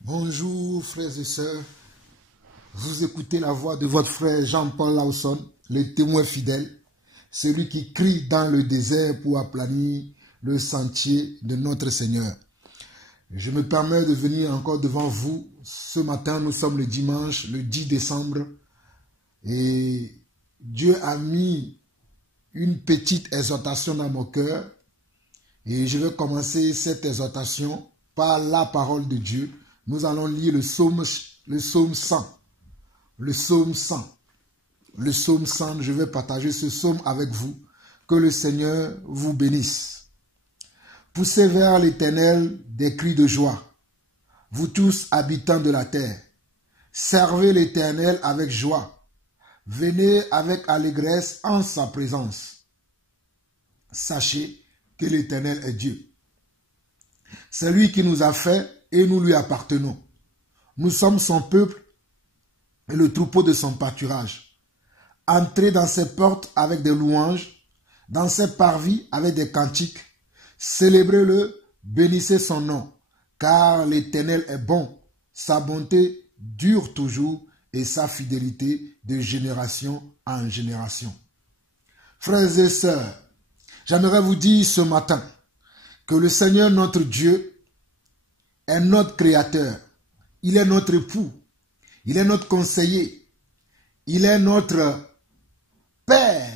Bonjour frères et sœurs, vous écoutez la voix de votre frère Jean-Paul Lawson, le témoin fidèle, celui qui crie dans le désert pour aplanir le sentier de notre Seigneur. Je me permets de venir encore devant vous. Ce matin, nous sommes le dimanche, le 10 décembre, et Dieu a mis une petite exhortation dans mon cœur, et je vais commencer cette exhortation par la parole de Dieu. Nous allons lire le psaume 100. Le psaume 100. Le psaume 100, je vais partager ce psaume avec vous. Que le Seigneur vous bénisse. Poussez vers l'Éternel des cris de joie, vous tous habitants de la terre. Servez l'Éternel avec joie. Venez avec allégresse en sa présence. Sachez que l'Éternel est Dieu. C'est lui qui nous a fait et nous lui appartenons. Nous sommes son peuple et le troupeau de son pâturage. Entrez dans ses portes avec des louanges, dans ses parvis avec des cantiques. Célébrez-le, bénissez son nom, car l'Éternel est bon. Sa bonté dure toujours et sa fidélité de génération en génération. Frères et sœurs, j'aimerais vous dire ce matin que le Seigneur notre Dieu est notre créateur, il est notre époux, il est notre conseiller, il est notre Père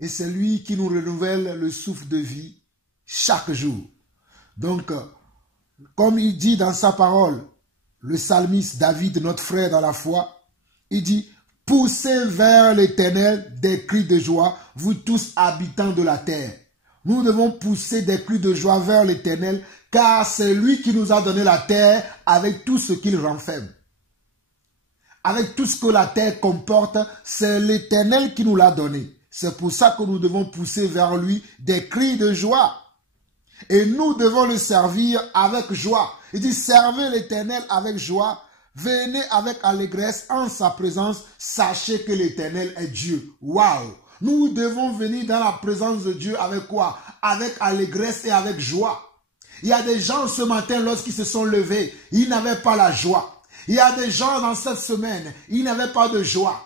et c'est lui qui nous renouvelle le souffle de vie chaque jour. Donc, comme il dit dans sa parole, le psalmiste David, notre frère dans la foi, il dit « Poussez vers l'Éternel des cris de joie, vous tous habitants de la terre. » Nous devons pousser des cris de joie vers l'Éternel, car c'est lui qui nous a donné la terre avec tout ce qu'il renferme. Avec tout ce que la terre comporte, c'est l'Éternel qui nous l'a donné. C'est pour ça que nous devons pousser vers lui des cris de joie. Et nous devons le servir avec joie. Il dit, servez l'Éternel avec joie, venez avec allégresse en sa présence, sachez que l'Éternel est Dieu. Waouh! Nous devons venir dans la présence de Dieu avec quoi? Avec allégresse et avec joie. Il y a des gens ce matin, lorsqu'ils se sont levés, ils n'avaient pas la joie. Il y a des gens dans cette semaine, ils n'avaient pas de joie.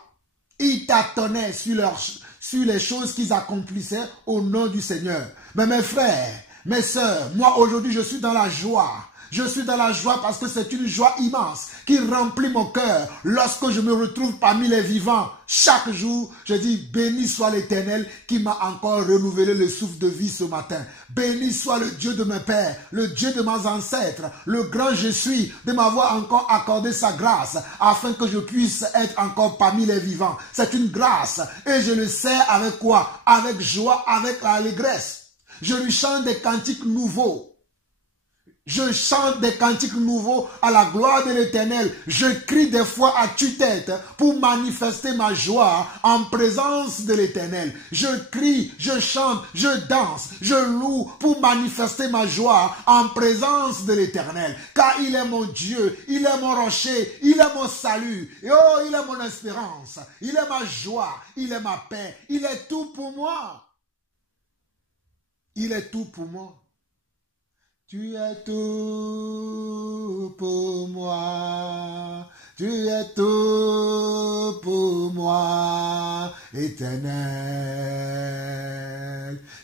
Ils tâtonnaient sur les choses qu'ils accomplissaient au nom du Seigneur. Mais mes frères, mes sœurs, moi aujourd'hui je suis dans la joie. Je suis dans la joie parce que c'est une joie immense qui remplit mon cœur lorsque je me retrouve parmi les vivants. Chaque jour, je dis, béni soit l'Éternel qui m'a encore renouvelé le souffle de vie ce matin. Béni soit le Dieu de mes pères, le Dieu de mes ancêtres, le grand je suis, de m'avoir encore accordé sa grâce afin que je puisse être encore parmi les vivants. C'est une grâce et je le sais avec quoi? Avec joie, avec allégresse. Je lui chante des cantiques nouveaux. Je chante des cantiques nouveaux à la gloire de l'Éternel. Je crie des fois à tue-tête pour manifester ma joie en présence de l'Éternel. Je crie, je chante, je danse, je loue pour manifester ma joie en présence de l'Éternel. Car il est mon Dieu, il est mon rocher, il est mon salut. Et oh, il est mon espérance, il est ma joie, il est ma paix, il est tout pour moi. Il est tout pour moi. Tu es tout pour moi, tu es tout pour moi, Éternel.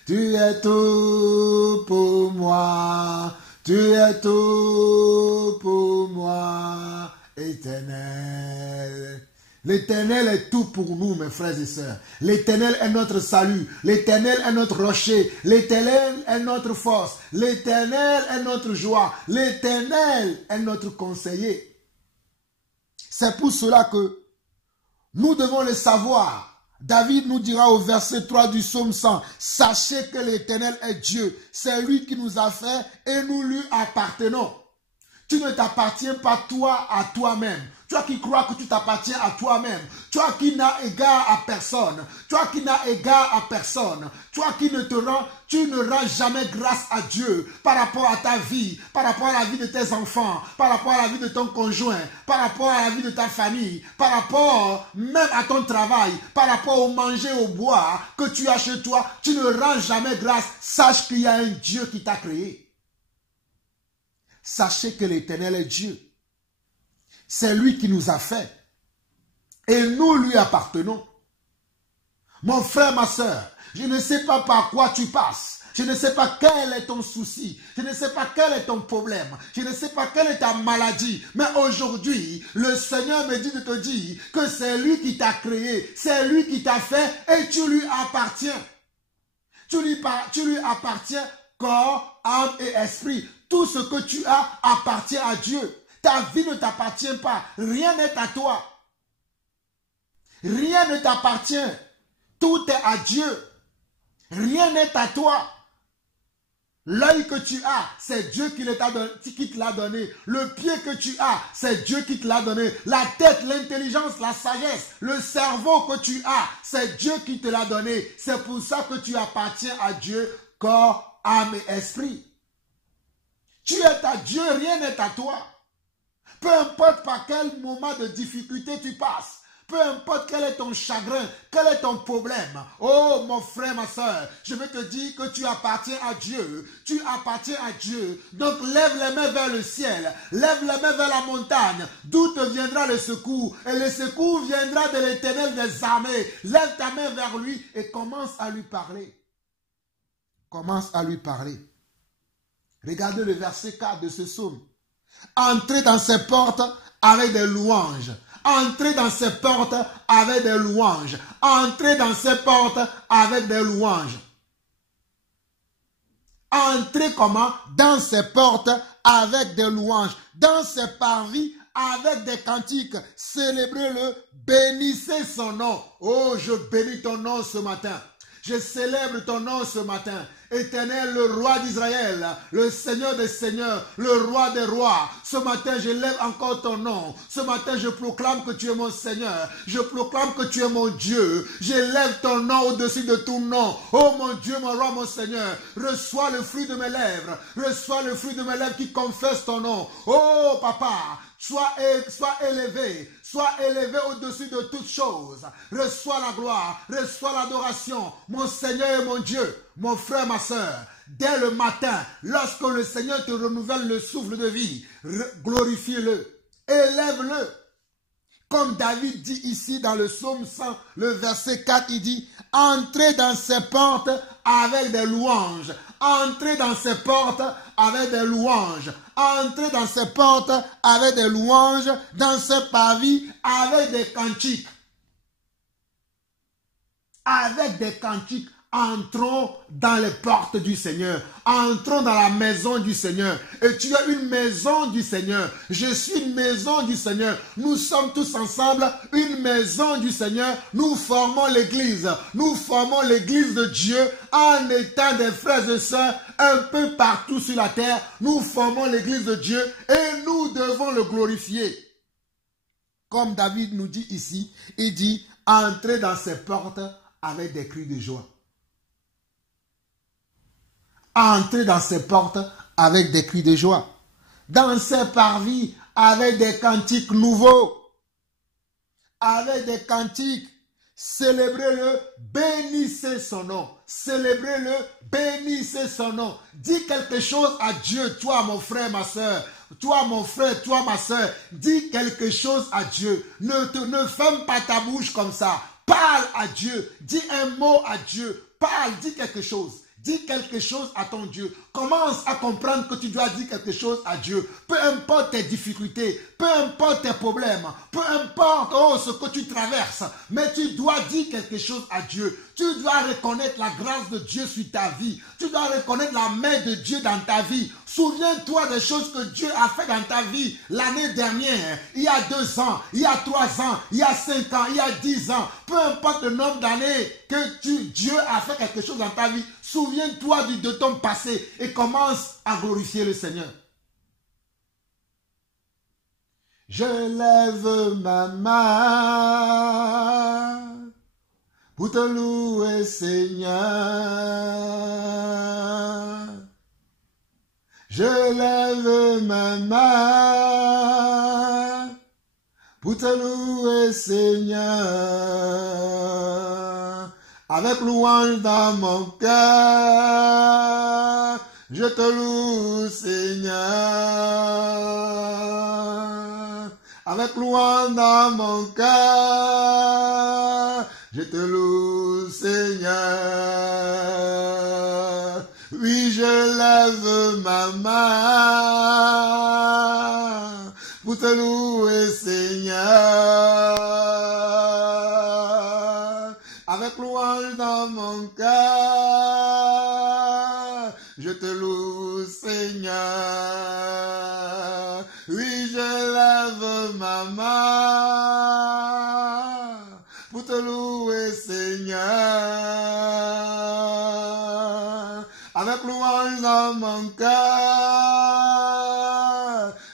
Tu es tout pour moi, tu es tout pour moi, Éternel. L'Éternel est tout pour nous, mes frères et sœurs. L'Éternel est notre salut. L'Éternel est notre rocher. L'Éternel est notre force. L'Éternel est notre joie. L'Éternel est notre conseiller. C'est pour cela que nous devons le savoir. David nous dira au verset 3 du psaume 100, « Sachez que l'Éternel est Dieu. C'est lui qui nous a fait et nous lui appartenons. » Tu ne t'appartiens pas toi à toi-même. Toi qui crois que tu t'appartiens à toi-même. Toi qui n'as égard à personne. Toi qui n'as égard à personne. Toi qui ne te rends, tu ne rends jamais grâce à Dieu par rapport à ta vie, par rapport à la vie de tes enfants, par rapport à la vie de ton conjoint, par rapport à la vie de ta famille, par rapport même à ton travail, par rapport au manger, au boire que tu as chez toi. Tu ne rends jamais grâce. Sache qu'il y a un Dieu qui t'a créé. Sachez que l'Éternel est Dieu. C'est lui qui nous a fait. Et nous lui appartenons. Mon frère, ma soeur, je ne sais pas par quoi tu passes. Je ne sais pas quel est ton souci. Je ne sais pas quel est ton problème. Je ne sais pas quelle est ta maladie. Mais aujourd'hui, le Seigneur me dit de te dire que c'est lui qui t'a créé. C'est lui qui t'a fait et tu lui appartiens. Tu lui appartiens corps, âme et esprit. Tout ce que tu as appartient à Dieu. Ta vie ne t'appartient pas. Rien n'est à toi. Rien ne t'appartient. Tout est à Dieu. Rien n'est à toi. L'œil que tu as, c'est Dieu qui te l'a donné. Le pied que tu as, c'est Dieu qui te l'a donné. La tête, l'intelligence, la sagesse, le cerveau que tu as, c'est Dieu qui te l'a donné. C'est pour ça que tu appartiens à Dieu, corps, âme et esprit. Tu es à Dieu, rien n'est à toi. Peu importe par quel moment de difficulté tu passes. Peu importe quel est ton chagrin, quel est ton problème. Oh mon frère, ma soeur, je veux te dire que tu appartiens à Dieu. Tu appartiens à Dieu. Donc lève les mains vers le ciel. Lève les mains vers la montagne. D'où te viendra le secours. Et le secours viendra de l'Éternel des armées. Lève ta main vers lui et commence à lui parler. Commence à lui parler. Regardez le verset 4 de ce psaume. Entrez dans ses portes avec des louanges. Entrez dans ses portes avec des louanges. Entrez dans ses portes avec des louanges. Entrez comment? Dans ses portes avec des louanges. Dans ses parvis avec des cantiques. Célébrez-le. Bénissez son nom. Oh, je bénis ton nom ce matin. Je célèbre ton nom ce matin. Éternel, le roi d'Israël, le Seigneur des seigneurs, le roi des rois. Ce matin, je lève encore ton nom. Ce matin, je proclame que tu es mon Seigneur. Je proclame que tu es mon Dieu. J'élève ton nom au-dessus de tout nom. Oh mon Dieu, mon roi, mon Seigneur. Reçois le fruit de mes lèvres. Reçois le fruit de mes lèvres qui confesse ton nom. Oh papa, sois élevé. Sois élevé au-dessus de toutes choses. Reçois la gloire. Reçois l'adoration. Mon Seigneur et mon Dieu. Mon frère, ma soeur, dès le matin, lorsque le Seigneur te renouvelle le souffle de vie, glorifie-le, élève-le. Comme David dit ici dans le psaume 100, le verset 4, il dit, entrez dans ses portes avec des louanges. Entrez dans ses portes avec des louanges. Entrez dans ses portes avec des louanges, dans ses parvis avec des cantiques. Avec des cantiques. Entrons dans les portes du Seigneur. Entrons dans la maison du Seigneur. Et tu es une maison du Seigneur. Je suis une maison du Seigneur. Nous sommes tous ensemble une maison du Seigneur. Nous formons l'église. Nous formons l'église de Dieu en étant des frères et sœurs un peu partout sur la terre. Nous formons l'église de Dieu et nous devons le glorifier. Comme David nous dit ici, il dit, entrez dans ses portes avec des cris de joie. Entrez dans ses portes avec des cris de joie. Dans ses parvis avec des cantiques nouveaux. Avec des cantiques. Célébrez-le, bénissez son nom. Célébrez-le, bénissez son nom. Dis quelque chose à Dieu, toi mon frère, ma soeur. Toi mon frère, toi ma soeur. Dis quelque chose à Dieu. Ne ferme pas ta bouche comme ça. Parle à Dieu. Dis un mot à Dieu. Parle, dis quelque chose. Dis quelque chose à ton Dieu. Commence à comprendre que tu dois dire quelque chose à Dieu. Peu importe tes difficultés, peu importe tes problèmes, peu importe ce que tu traverses, mais tu dois dire quelque chose à Dieu. Tu dois reconnaître la grâce de Dieu sur ta vie. Tu dois reconnaître la main de Dieu dans ta vie. Souviens-toi des choses que Dieu a fait dans ta vie l'année dernière, il y a 2 ans, il y a 3 ans, il y a 5 ans, il y a 10 ans. Peu importe le nombre d'années que Dieu a fait quelque chose dans ta vie, souviens-toi de ton passé et commence à glorifier le Seigneur. Je lève ma main pour te louer, Seigneur. Je lève ma main pour te louer, Seigneur. Avec louange dans mon cœur, je te loue, Seigneur. avec louange dans mon cœur, je te loue, Seigneur. Oui, je lève ma main pour te louer, Seigneur. Avec louange dans mon cœur, je te loue, Seigneur. Oui, je lève ma main pour te louer, Seigneur. Avec louange dans mon cœur,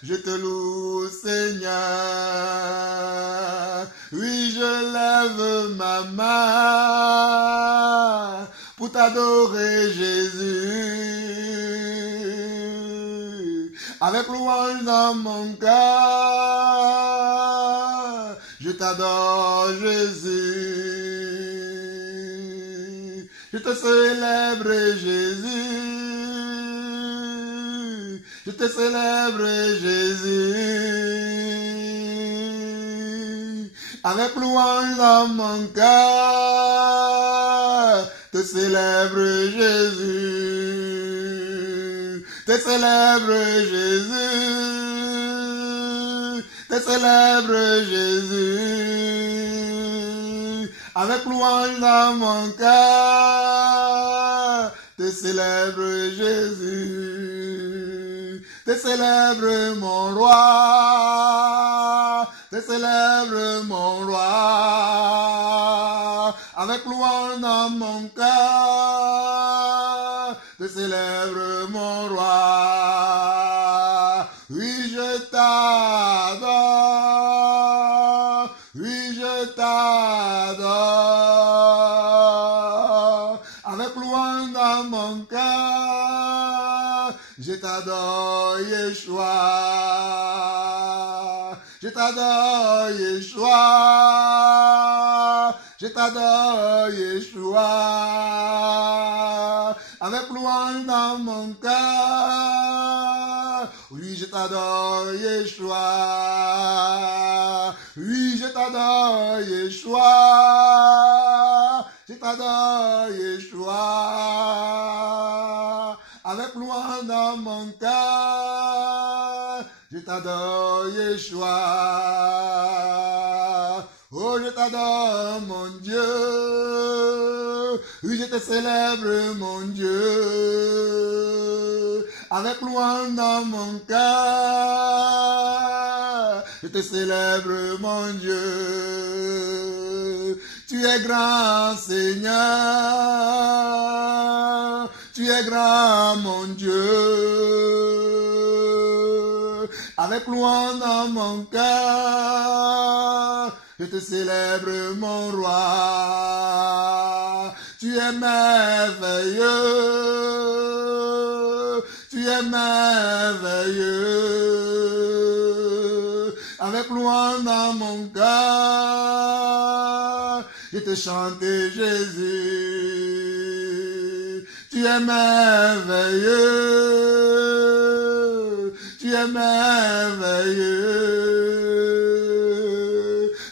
je te loue, Seigneur. Oui, je lève ma main pour t'adorer, Jésus. Avec louange dans mon cœur, je t'adore, Jésus. Je te célèbre, Jésus. Je te célèbre, Jésus. Avec louange dans mon cœur, te célèbre, Jésus. Te célèbre, Jésus. Te célèbre, Jésus. Avec louange dans mon cœur, te célèbre, Jésus. Te célèbre, mon roi. Te célèbre, mon roi. Avec louange dans mon cœur, te célèbre, mon roi. Oui, je t'adore. Oui, je t'adore. Avec louange dans mon cœur, je t'adore, Yeshua. Je t'adore, Yeshua. Je t'adore, Yeshua. Avec louange dans mon cœur, oui, je t'adore, Yeshua. Oui, je t'adore, Yeshua. Je t'adore, Yeshua. Avec louange dans mon cœur, je t'adore, Yeshua. Oh, je t'adore, mon Dieu. Oui, je te célèbre, mon Dieu. Avec louange dans mon cœur, je te célèbre, mon Dieu. Tu es grand, Seigneur. Tu es grand, mon Dieu. Avec louange dans mon cœur, je te célèbre, mon roi. Tu es merveilleux. Tu es merveilleux. Avec louange dans mon cœur, je te chante, Jésus. Tu es merveilleux. Tu es merveilleux.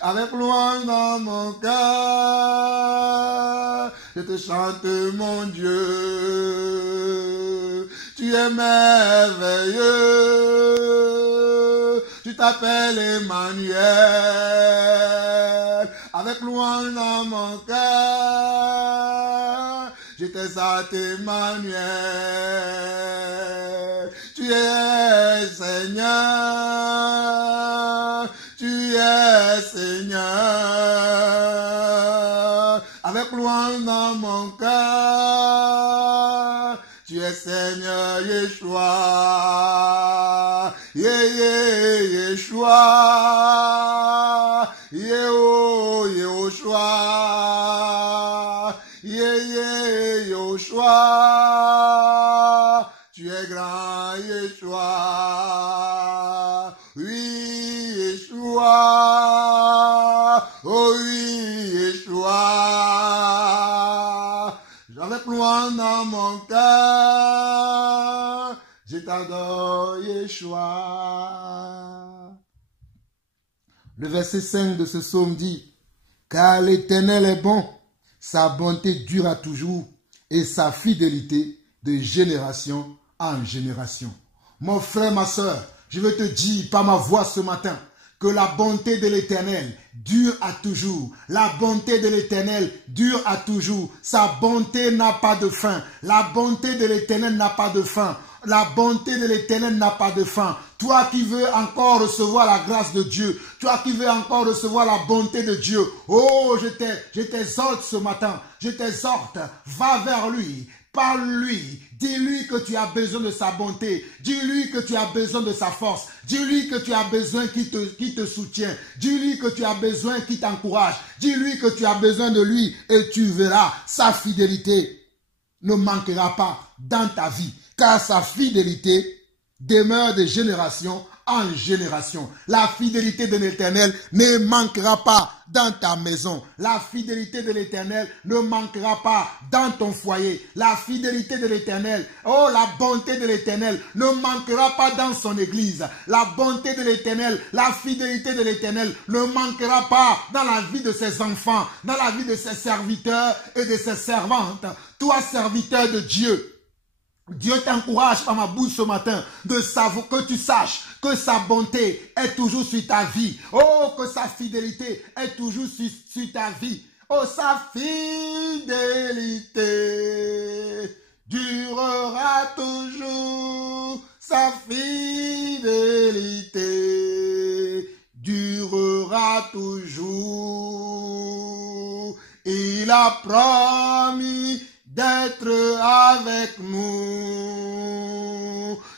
Avec louange dans mon cœur, je te chante, mon Dieu. Tu es merveilleux. Tu t'appelles Emmanuel. Avec louange dans mon cœur, je t'exalte, Emmanuel. Tu es Seigneur. Tu es Seigneur. Avec louange dans mon cœur, tu es Seigneur, Yeshua. Yeshua. Yehoshua. Yeshua. Tu es grand, Yeshua. Oui, Yeshua. Oh oui, Yeshua. Avec louange dans mon cœur, je t'adore, Yeshua. Le verset 5 de ce psaume dit, « Car l'Éternel est bon, sa bonté dure à toujours, et sa fidélité de génération en génération. » Mon frère, ma soeur, je veux te dire par ma voix ce matin, que la bonté de l'Éternel dure à toujours. La bonté de l'Éternel dure à toujours. Sa bonté n'a pas de fin. La bonté de l'Éternel n'a pas de fin. La bonté de l'Éternel n'a pas de fin. Toi qui veux encore recevoir la grâce de Dieu, toi qui veux encore recevoir la bonté de Dieu, oh, je t'exhorte ce matin, je t'exhorte, va vers lui. Parle-lui, dis-lui que tu as besoin de sa bonté, dis-lui que tu as besoin de sa force, dis-lui que tu as besoin qu'il te soutient, dis-lui que tu as besoin qu'il t'encourage, dis-lui que tu as besoin de lui et tu verras sa fidélité ne manquera pas dans ta vie, car sa fidélité demeure de génération en génération. La fidélité de l'Éternel ne manquera pas dans ta maison. La fidélité de l'Éternel ne manquera pas dans ton foyer. La fidélité de l'Éternel, oh, la bonté de l'Éternel ne manquera pas dans son église. La bonté de l'Éternel, la fidélité de l'Éternel ne manquera pas dans la vie de ses enfants, dans la vie de ses serviteurs et de ses servantes. Toi, serviteur de Dieu, Dieu t'encourage par ma bouche ce matin de savoir que tu saches que sa bonté est toujours sur ta vie. Oh, que sa fidélité est toujours sur ta vie. Oh, sa fidélité durera toujours. Sa fidélité durera toujours. Il a promis d'être avec nous.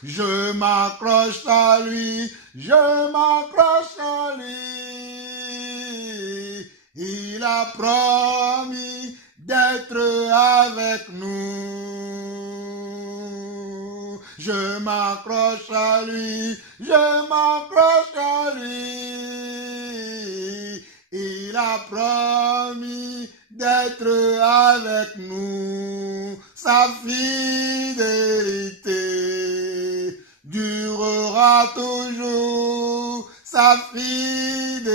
Je m'accroche à lui, je m'accroche à lui. Il a promis d'être avec nous. Je m'accroche à lui, je m'accroche à lui. Il a promis d'être avec nous. Sa fidélité durera toujours. Sa fidélité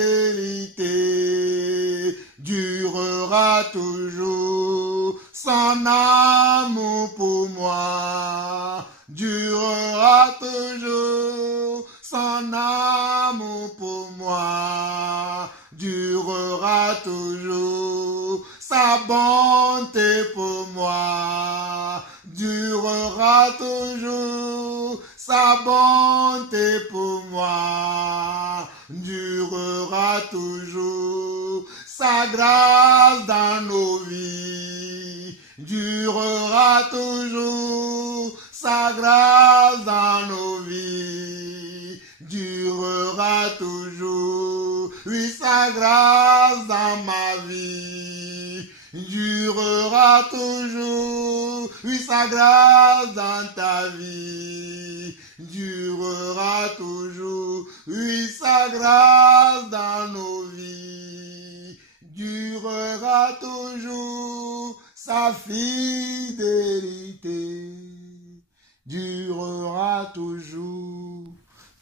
durera toujours. Son amour pour moi durera toujours. Son amour pour moi durera toujours. Sa bonté pour moi durera toujours. Sa bonté pour moi durera toujours. Sa grâce dans nos vies durera toujours. Sa grâce dans nos vies durera toujours. Oui, sa grâce dans ma vie durera toujours. Oui, sa grâce dans ta vie durera toujours. Oui, sa grâce dans nos vies durera toujours. Sa fidélité durera toujours.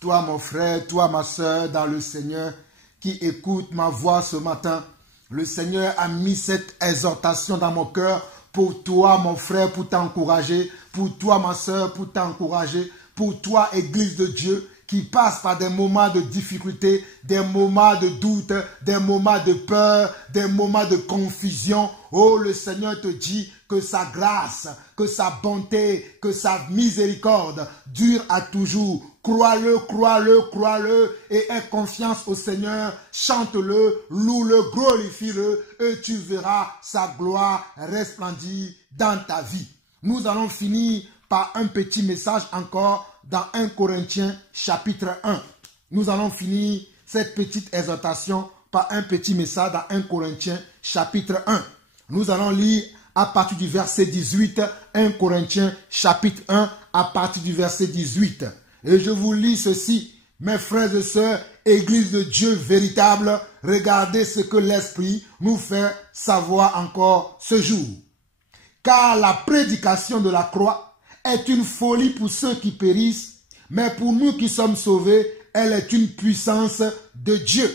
Toi, mon frère, toi, ma soeur, dans le Seigneur, qui écoute ma voix ce matin, le Seigneur a mis cette exhortation dans mon cœur pour toi, mon frère, pour t'encourager, pour toi, ma soeur, pour t'encourager, pour toi, Église de Dieu, qui passe par des moments de difficulté, des moments de doute, des moments de peur, des moments de confusion. Oh, le Seigneur te dit que sa grâce, que sa bonté, que sa miséricorde dure à toujours. Crois-le, crois-le, crois-le et aie confiance au Seigneur. Chante-le, loue-le, glorifie-le et tu verras sa gloire resplendir dans ta vie. Nous allons finir par un petit message encore dans 1 Corinthiens chapitre 1. Nous allons finir cette petite exhortation par un petit message dans 1 Corinthiens chapitre 1. Nous allons lire à partir du verset 18, 1 Corinthiens chapitre 1 à partir du verset 18. Et je vous lis ceci, mes frères et sœurs, Église de Dieu véritable, regardez ce que l'Esprit nous fait savoir encore ce jour. Car la prédication de la croix est une folie pour ceux qui périssent, mais pour nous qui sommes sauvés, elle est une puissance de Dieu.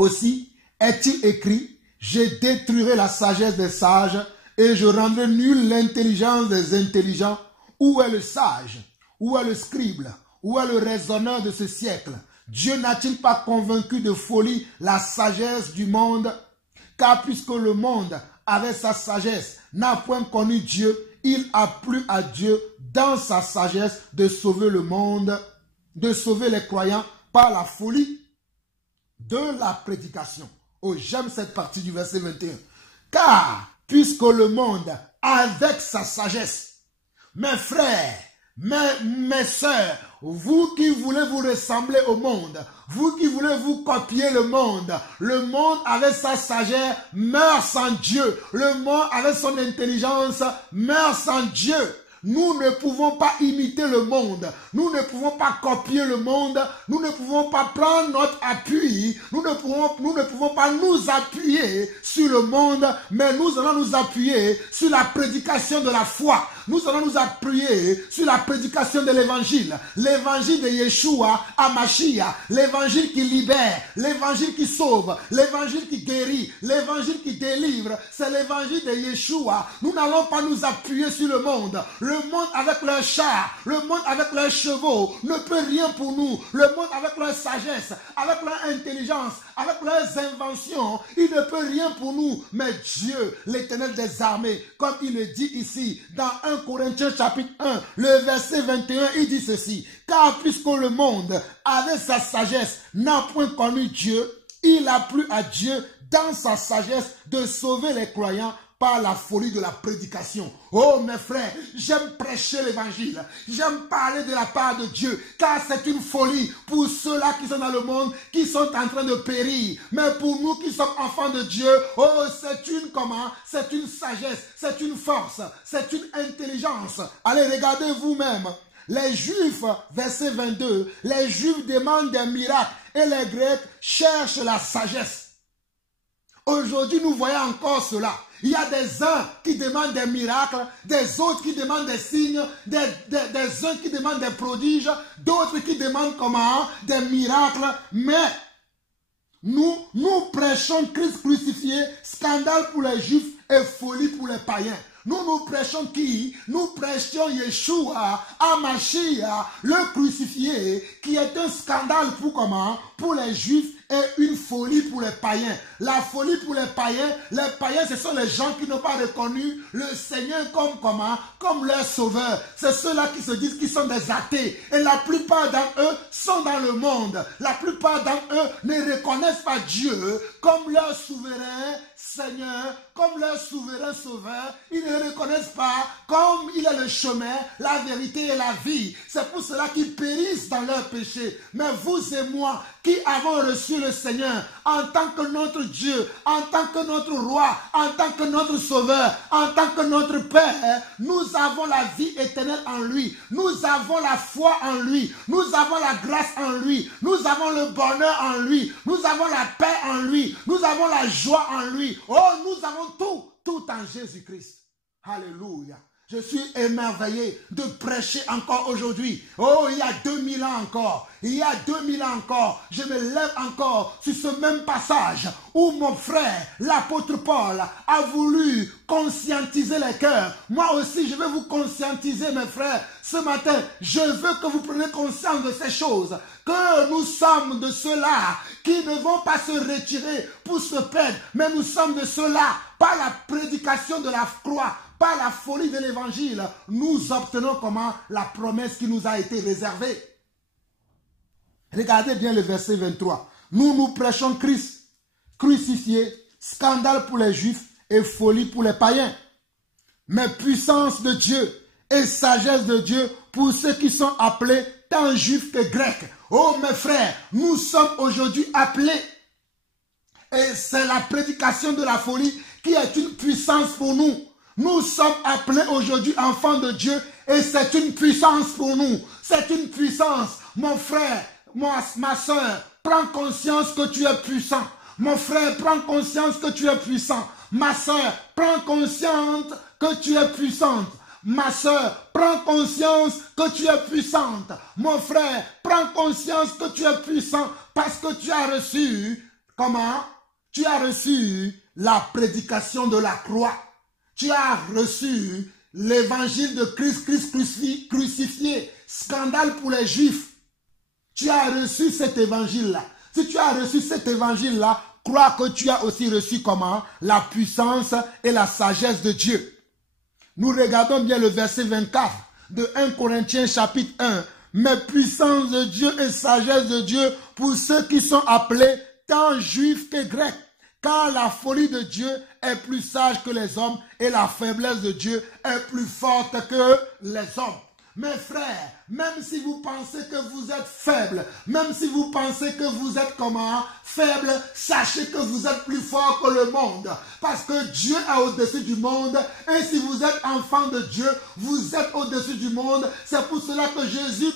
Aussi est-il écrit, je détruirai la sagesse des sages et je rendrai nulle l'intelligence des intelligents. Où est le sage? Où est le scribe? Où est le raisonneur de ce siècle? Dieu n'a-t-il pas convaincu de folie la sagesse du monde? Car puisque le monde, avec sa sagesse, n'a point connu Dieu, il a plu à Dieu dans sa sagesse de sauver le monde, de sauver les croyants par la folie de la prédication. Oh, j'aime cette partie du verset 21. Car, puisque le monde, avec sa sagesse, mes frères, mes sœurs, vous qui voulez vous ressembler au monde, vous qui voulez vous copier le monde avec sa sagesse meurt sans Dieu. Le monde avec son intelligence meurt sans Dieu. Nous ne pouvons pas imiter le monde. Nous ne pouvons pas copier le monde. Nous ne pouvons pas prendre notre appui. Nous ne pouvons pas nous appuyer sur le monde, mais nous allons nous appuyer sur la prédication de la foi. Nous allons nous appuyer sur la prédication de l'évangile. L'évangile de Yeshua à Mashiach. L'évangile qui libère. L'évangile qui sauve. L'évangile qui guérit. L'évangile qui délivre. C'est l'évangile de Yeshua. Nous n'allons pas nous appuyer sur le monde. Le monde avec leurs chars, le monde avec leurs chevaux ne peut rien pour nous. Le monde avec leur sagesse, avec leur intelligence, avec leurs inventions, il ne peut rien pour nous. Mais Dieu, l'Éternel des armées, comme il le dit ici dans 1 Corinthiens chapitre 1, le verset 21, il dit ceci. Car puisque le monde, avec sa sagesse, n'a point connu Dieu, il a plu à Dieu dans sa sagesse de sauver les croyants par la folie de la prédication. Oh mes frères, j'aime prêcher l'évangile. J'aime parler de la part de Dieu. Car c'est une folie pour ceux-là qui sont dans le monde, qui sont en train de périr. Mais pour nous qui sommes enfants de Dieu, oh c'est une comment? C'est une sagesse, c'est une force, c'est une intelligence. Allez, regardez vous-même. Les Juifs, verset 22, les Juifs demandent des miracles et les Grecs cherchent la sagesse. Aujourd'hui, nous voyons encore cela. Il y a des uns qui demandent des miracles, des autres qui demandent des signes, des uns qui demandent des prodiges, d'autres qui demandent comment? Des miracles. Mais nous prêchons Christ crucifié, scandale pour les Juifs et folie pour les païens. Nous prêchons qui? Nous prêchons Yeshua, Mashiach, le crucifié, qui est un scandale pour comment? Pour les Juifs et une folie pour les païens. La folie pour les païens, ce sont les gens qui n'ont pas reconnu le Seigneur comme comment? Comme leur sauveur. C'est ceux-là qui se disent qu'ils sont des athées. Et la plupart d'entre eux sont dans le monde. La plupart d'entre eux ne reconnaissent pas Dieu comme leur souverain Seigneur, comme leur souverain sauveur. Ils ne le reconnaissent pas comme il est le chemin, la vérité et la vie. C'est pour cela qu'ils périssent dans leur péché. Mais vous et moi, qui avons reçu le Seigneur en tant que notre Dieu, en tant que notre roi, en tant que notre sauveur, en tant que notre Père, nous avons la vie éternelle en lui. Nous avons la foi en lui. Nous avons la grâce en lui. Nous avons le bonheur en lui. Nous avons la paix en lui. Nous avons la joie en lui. Oh, nous avons tout en Jésus-Christ. Alléluia. Je suis émerveillé de prêcher encore aujourd'hui. Oh, il y a 2000 ans encore. Il y a 2000 ans encore. Je me lève encore sur ce même passage où mon frère, l'apôtre Paul, a voulu conscientiser les cœurs. Moi aussi, je vais vous conscientiser, mes frères. Ce matin, je veux que vous preniez conscience de ces choses. Que nous sommes de ceux-là qui ne vont pas se retirer pour se perdre. Mais nous sommes de ceux-là, par la prédication de la croix, par la folie de l'évangile, nous obtenons comment? La promesse qui nous a été réservée. Regardez bien le verset 23. Nous prêchons Christ crucifié, scandale pour les Juifs et folie pour les païens. Mais puissance de Dieu et sagesse de Dieu pour ceux qui sont appelés tant Juifs que Grecs. Oh mes frères, nous sommes aujourd'hui appelés. Et c'est la prédication de la folie qui est une puissance pour nous. Nous sommes appelés aujourd'hui enfants de Dieu et c'est une puissance pour nous. C'est une puissance. Mon frère, ma soeur, prends conscience que tu es puissant. Mon frère, prends conscience que tu es puissant. Ma soeur, prends conscience que tu es puissante. Ma soeur, prends conscience que tu es puissante. Mon frère, prends conscience que tu es puissant parce que tu as reçu comment? Tu as reçu la prédication de la croix. Tu as reçu l'évangile de Christ crucifié. Scandale pour les Juifs. Tu as reçu cet évangile-là. Si tu as reçu cet évangile-là, crois que tu as aussi reçu comment? La puissance et la sagesse de Dieu. Nous regardons bien le verset 24 de 1 Corinthiens chapitre 1. Mais puissance de Dieu et sagesse de Dieu pour ceux qui sont appelés tant juifs que grecs. Car la folie de Dieu est plus sage que les hommes et la faiblesse de Dieu est plus forte que les hommes. Mes frères, même si vous pensez que vous êtes faible, même si vous pensez que vous êtes comment? Faible, sachez que vous êtes plus fort que le monde. Parce que Dieu est au-dessus du monde. Et si vous êtes enfant de Dieu, vous êtes au-dessus du monde. C'est pour cela que Jésus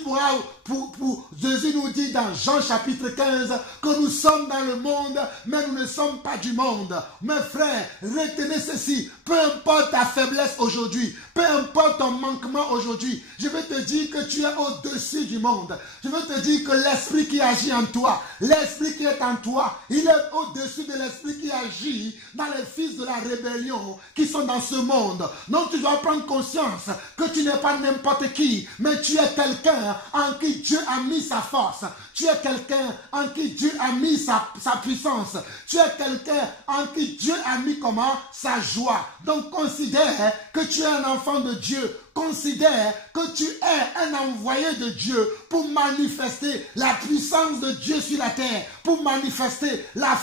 Jésus nous dit dans Jean chapitre 15 que nous sommes dans le monde, mais nous ne sommes pas du monde. Mes frères, retenez ceci. Peu importe ta faiblesse aujourd'hui, peu importe ton manquement aujourd'hui, je veux te dire que tu es au-dessus du monde. Je veux te dire que l'esprit qui agit en toi, l'esprit qui est en toi, il est au-dessus de l'esprit qui agit dans les fils de la rébellion qui sont dans ce monde. Donc tu dois prendre conscience que tu n'es pas n'importe qui, mais tu es quelqu'un en qui Dieu a mis sa force. Tu es quelqu'un en qui Dieu a mis sa puissance. Tu es quelqu'un en qui Dieu a mis comment? Sa joie. Donc considère que tu es un enfant de Dieu. Considère que tu es un envoyé de Dieu pour manifester la puissance de Dieu sur la terre, pour manifester la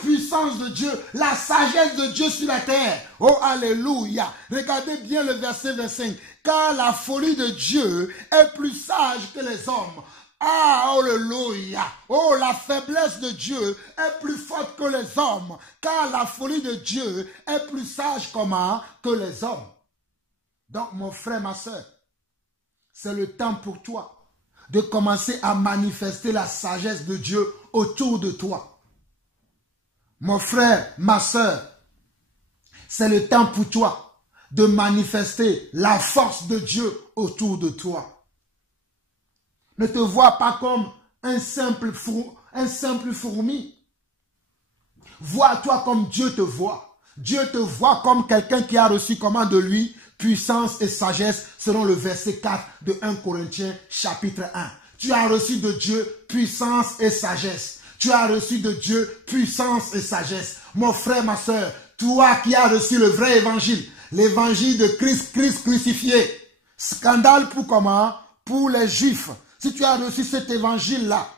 puissance de Dieu, la sagesse de Dieu sur la terre. Oh, alléluia. Regardez bien le verset 25. Car la folie de Dieu est plus sage que les hommes. Ah, alléluia. Oh, la faiblesse de Dieu est plus forte que les hommes. Car la folie de Dieu est plus sage comment? Que les hommes. Donc, mon frère, ma soeur, c'est le temps pour toi de commencer à manifester la sagesse de Dieu autour de toi. Mon frère, ma soeur, c'est le temps pour toi de manifester la force de Dieu autour de toi. Ne te vois pas comme un simple fourmi. Vois-toi comme Dieu te voit. Dieu te voit comme quelqu'un qui a reçu comment de lui puissance et sagesse selon le verset 4 de 1 Corinthiens chapitre 1. Tu as reçu de Dieu puissance et sagesse. Tu as reçu de Dieu puissance et sagesse. Mon frère, ma soeur, toi qui as reçu le vrai évangile, l'évangile de Christ crucifié. Scandale pour comment? Pour les Juifs. Si tu as reçu cet évangile-là,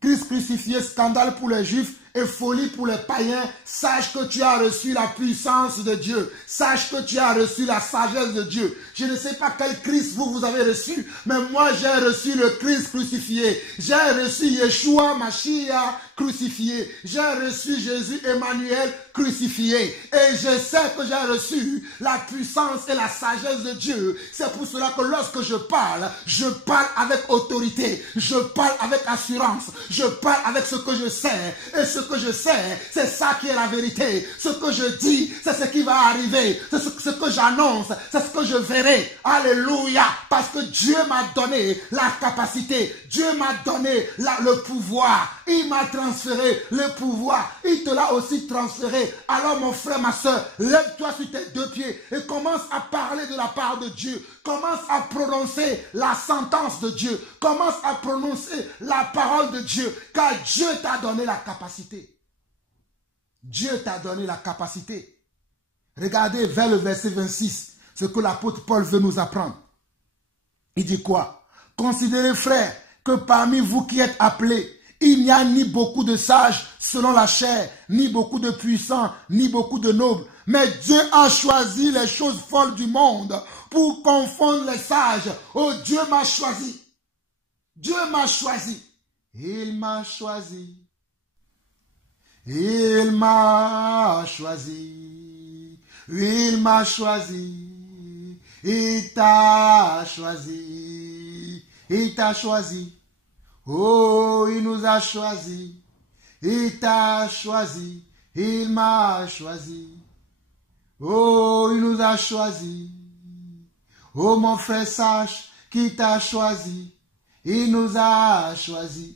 Christ crucifié, scandale pour les Juifs et folie pour les païens, sache que tu as reçu la puissance de Dieu. Sache que tu as reçu la sagesse de Dieu. Je ne sais pas quel Christ vous avez reçu, mais moi j'ai reçu le Christ crucifié. J'ai reçu Yeshua Mashiach crucifié. J'ai reçu Jésus Emmanuel crucifié. Et je sais que j'ai reçu la puissance et la sagesse de Dieu. C'est pour cela que lorsque je parle avec autorité. Je parle avec assurance. Je parle avec ce que je sais. Et ce que je sais, c'est ça qui est la vérité. Ce que je dis, c'est ce qui va arriver. C'est ce que j'annonce. C'est ce que je verrai. Alléluia. Parce que Dieu m'a donné la capacité. Dieu m'a donné le pouvoir. Il m'a transféré le pouvoir. Il te l'a aussi transféré. Alors mon frère, ma soeur, lève-toi sur tes deux pieds et commence à parler de la part de Dieu. Commence à prononcer la sentence de Dieu. Commence à prononcer la parole de Dieu. Car Dieu t'a donné la capacité. Dieu t'a donné la capacité. Regardez vers le verset 26, ce que l'apôtre Paul veut nous apprendre. Il dit quoi? Considérez, frères, que parmi vous qui êtes appelés, il n'y a ni beaucoup de sages selon la chair, ni beaucoup de puissants, ni beaucoup de nobles. Mais Dieu a choisi les choses folles du monde pour confondre les sages. Oh, Dieu m'a choisi. Dieu m'a choisi. Il m'a choisi. Il m'a choisi. Il m'a choisi. Il t'a choisi. Il t'a choisi. Oh, il nous a choisis. Il t'a choisi. Il m'a choisi. Oh, il nous a choisis. Oh, mon frère, sache qu'il t'a choisi. Il nous a choisis.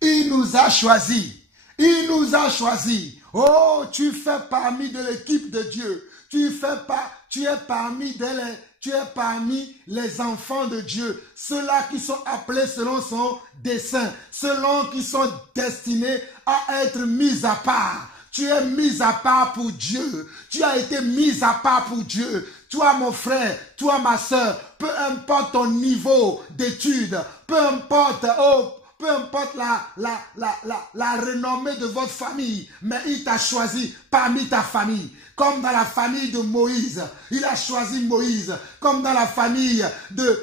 Il nous a choisis. Il nous a choisis. Oh, tu fais parmi de l'équipe de Dieu. Tu es parmi les enfants de Dieu. Ceux-là qui sont appelés selon son dessein. Ceux-là qui sont destinés à être mis à part. Tu es mis à part pour Dieu. Tu as été mis à part pour Dieu. Toi, mon frère, toi, ma soeur, peu importe ton niveau d'études, peu importe la renommée de votre famille, mais il t'a choisi parmi ta famille. Comme dans la famille de Moïse, il a choisi Moïse. Comme dans la famille de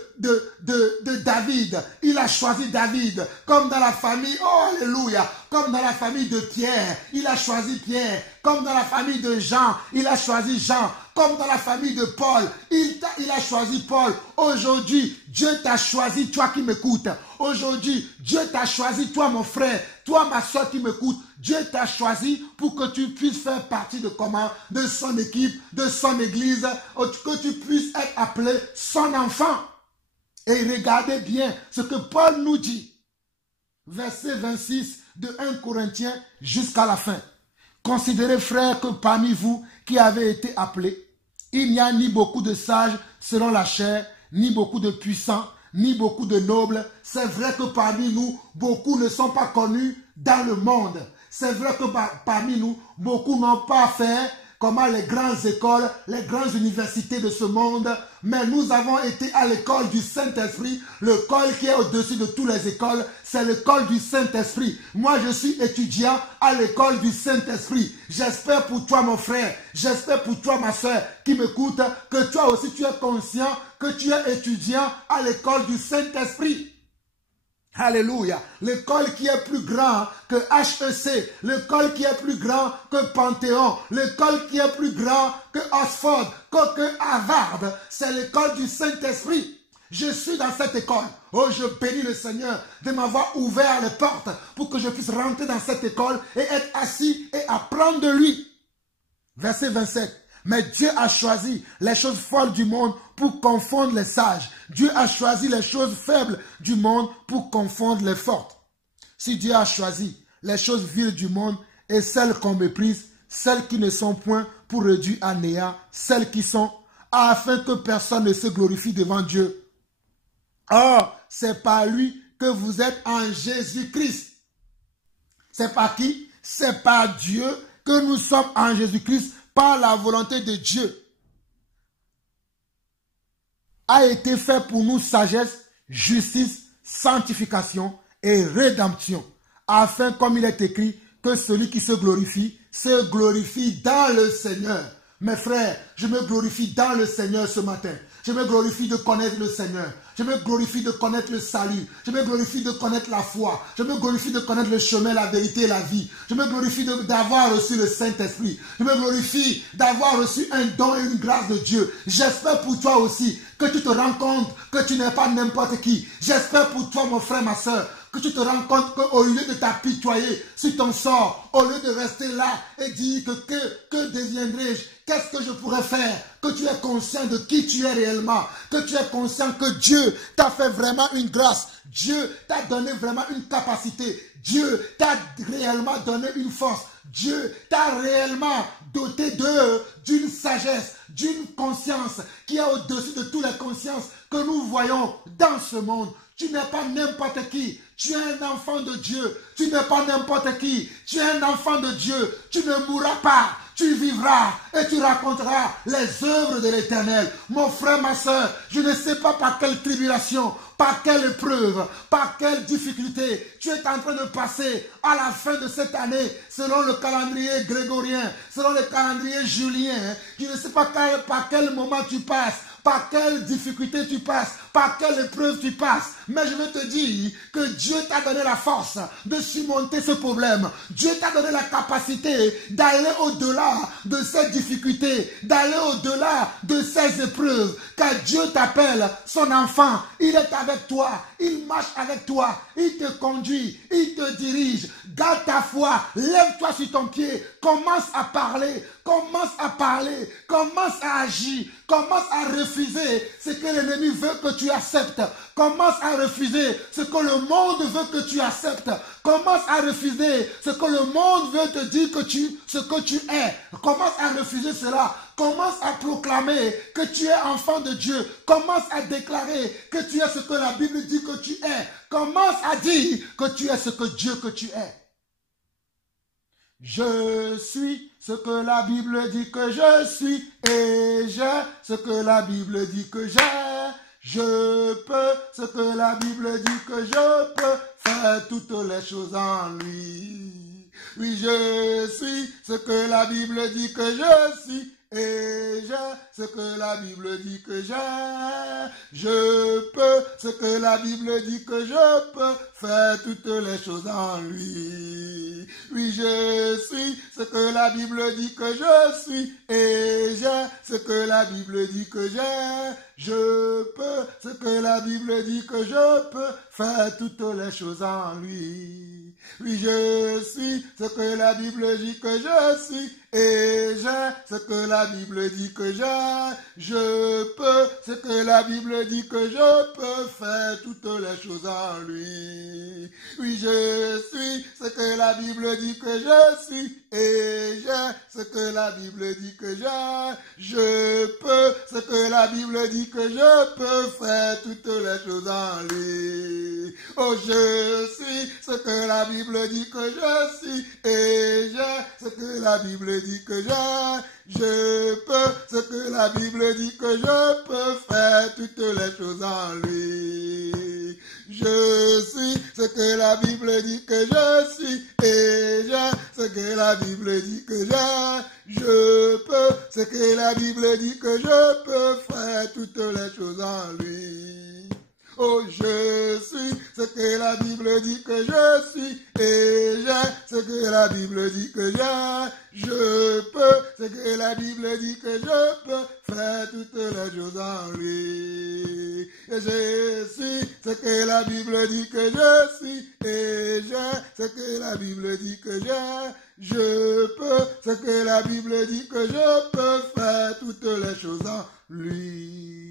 David, il a choisi David. Comme dans la famille, oh alléluia, comme dans la famille de Pierre, il a choisi Pierre. Comme dans la famille de Jean, il a choisi Jean. Comme dans la famille de Paul, il a choisi Paul. Aujourd'hui, Dieu t'a choisi, toi qui m'écoutes. Aujourd'hui, Dieu t'a choisi, toi mon frère, toi ma soeur qui m'écoute. Dieu t'a choisi pour que tu puisses faire partie de comment? De son équipe, de son église, que tu puisses être appelé son enfant. Et regardez bien ce que Paul nous dit. Verset 26 de 1 Corinthiens jusqu'à la fin. Considérez, frères, que parmi vous qui avez été appelés, il n'y a ni beaucoup de sages selon la chair, ni beaucoup de puissants, ni beaucoup de nobles. C'est vrai que parmi nous, beaucoup ne sont pas connus dans le monde. C'est vrai que parmi nous, beaucoup n'ont pas fait comment les grandes écoles, les grandes universités de ce monde, mais nous avons été à l'école du Saint-Esprit, l'école qui est au-dessus de toutes les écoles, c'est l'école du Saint-Esprit. Moi, je suis étudiant à l'école du Saint-Esprit. J'espère pour toi, mon frère, j'espère pour toi, ma soeur, qui m'écoute, que toi aussi, tu es conscient que tu es étudiant à l'école du Saint-Esprit. Alléluia. L'école qui est plus grande que HEC, l'école qui est plus grande que Panthéon, l'école qui est plus grande que Oxford, que Harvard, c'est l'école du Saint-Esprit. Je suis dans cette école. Oh, je bénis le Seigneur de m'avoir ouvert les portes pour que je puisse rentrer dans cette école et être assis et apprendre de lui. Verset 27. Mais Dieu a choisi les choses folles du monde pour confondre les sages. Dieu a choisi les choses faibles du monde pour confondre les fortes. Si Dieu a choisi les choses viles du monde et celles qu'on méprise, celles qui ne sont point pour réduire à néant, celles qui sont, afin que personne ne se glorifie devant Dieu. Or, c'est par lui que vous êtes en Jésus-Christ. C'est par qui? C'est par Dieu que nous sommes en Jésus-Christ. Par la volonté de Dieu, a été fait pour nous sagesse, justice, sanctification et rédemption, afin, comme il est écrit, que celui qui se glorifie dans le Seigneur. Mes frères, je me glorifie dans le Seigneur ce matin. Je me glorifie de connaître le Seigneur. Je me glorifie de connaître le salut. Je me glorifie de connaître la foi. Je me glorifie de connaître le chemin, la vérité et la vie. Je me glorifie d'avoir reçu le Saint-Esprit. Je me glorifie d'avoir reçu un don et une grâce de Dieu. J'espère pour toi aussi que tu te rends compte que tu n'es pas n'importe qui. J'espère pour toi, mon frère, ma soeur, que tu te rends compte qu'au lieu de t'apitoyer sur ton sort, au lieu de rester là et dire que deviendrai-je, qu'est-ce que je pourrais faire, que tu es conscient de qui tu es réellement, que tu es conscient que Dieu t'a fait vraiment une grâce, Dieu t'a donné vraiment une capacité, Dieu t'a réellement donné une force, Dieu t'a réellement doté d'une sagesse, d'une conscience qui est au-dessus de toutes les consciences que nous voyons dans ce monde. Tu n'es pas n'importe qui. Tu es un enfant de Dieu. Tu n'es pas n'importe qui. Tu es un enfant de Dieu. Tu ne mourras pas. Tu vivras et tu raconteras les œuvres de l'Éternel. Mon frère, ma soeur, je ne sais pas par quelle tribulation, par quelle épreuve, par quelle difficulté tu es en train de passer à la fin de cette année, selon le calendrier grégorien, selon le calendrier julien. Je ne sais pas par quel moment tu passes, par quelle difficulté tu passes, par quelle épreuve tu passes. Mais je veux te dire que Dieu t'a donné la force de surmonter ce problème. Dieu t'a donné la capacité d'aller au-delà de ces difficultés, d'aller au-delà de ces épreuves. Car Dieu t'appelle son enfant. Il est avec toi. Il marche avec toi. Il te conduit. Il te dirige. Garde ta foi. Lève-toi sur ton pied. Commence à parler. Commence à parler. Commence à agir. Commence à refuser ce que l'ennemi veut que tu tu acceptes. Commence à refuser ce que le monde veut que tu acceptes. Commence à refuser ce que le monde veut te dire ce que tu es. Commence à refuser cela. Commence à proclamer que tu es enfant de Dieu. Commence à déclarer que tu es ce que la Bible dit que tu es. Commence à dire que tu es ce que Dieu que tu es. Je suis ce que la Bible dit que je suis et j'ai ce que la Bible dit que j'ai. Je peux ce que la Bible dit que je peux faire toutes les choses en lui. Oui, je suis ce que la Bible dit que je suis et j'ai ce que la Bible dit que j'ai. Je peux ce que la Bible dit que je peux faire toutes les choses en lui. Oui, je suis ce que la Bible dit que je suis et j'ai ce que la Bible dit que j'ai. Je peux ce que la Bible dit que je peux faire toutes les choses en lui. Oui, je suis ce que la Bible dit que je suis et j'ai ce que la Bible dit que j'ai. Je peux ce que la Bible dit que je peux faire toutes les choses en lui. Oui, je suis ce que la Bible dit que je suis et j'ai ce que la Bible dit que j'ai. Je peux ce que la Bible dit que je peux faire toutes les choses en lui. Oh, je suis ce que la Bible dit que je suis et j'ai ce que la Bible dit que j'ai. Je peux ce que la Bible dit que je peux faire toutes les choses en lui. Je suis ce que la Bible dit que je suis et j'ai ce que la Bible dit que j'ai. Je peux ce que la Bible dit que je peux faire toutes les choses en lui. Oh, je suis ce que la Bible dit que je suis et j'ai ce que la Bible dit que j'ai. Je peux ce que la Bible dit que je peux faire toutes les choses en lui. Et je suis ce que la Bible dit que je suis et j'ai ce que la Bible dit que j'ai. Je peux ce que la Bible dit que je peux faire toutes les choses en lui.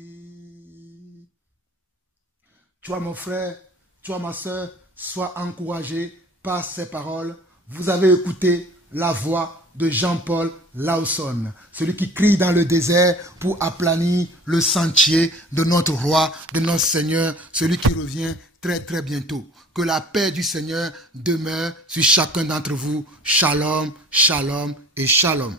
Toi, mon frère, toi, ma soeur, sois encouragé par ces paroles. Vous avez écouté la voix de Jean-Paul Lawson, celui qui crie dans le désert pour aplanir le sentier de notre roi, de notre Seigneur, celui qui revient très très bientôt. Que la paix du Seigneur demeure sur chacun d'entre vous. Shalom, shalom et shalom.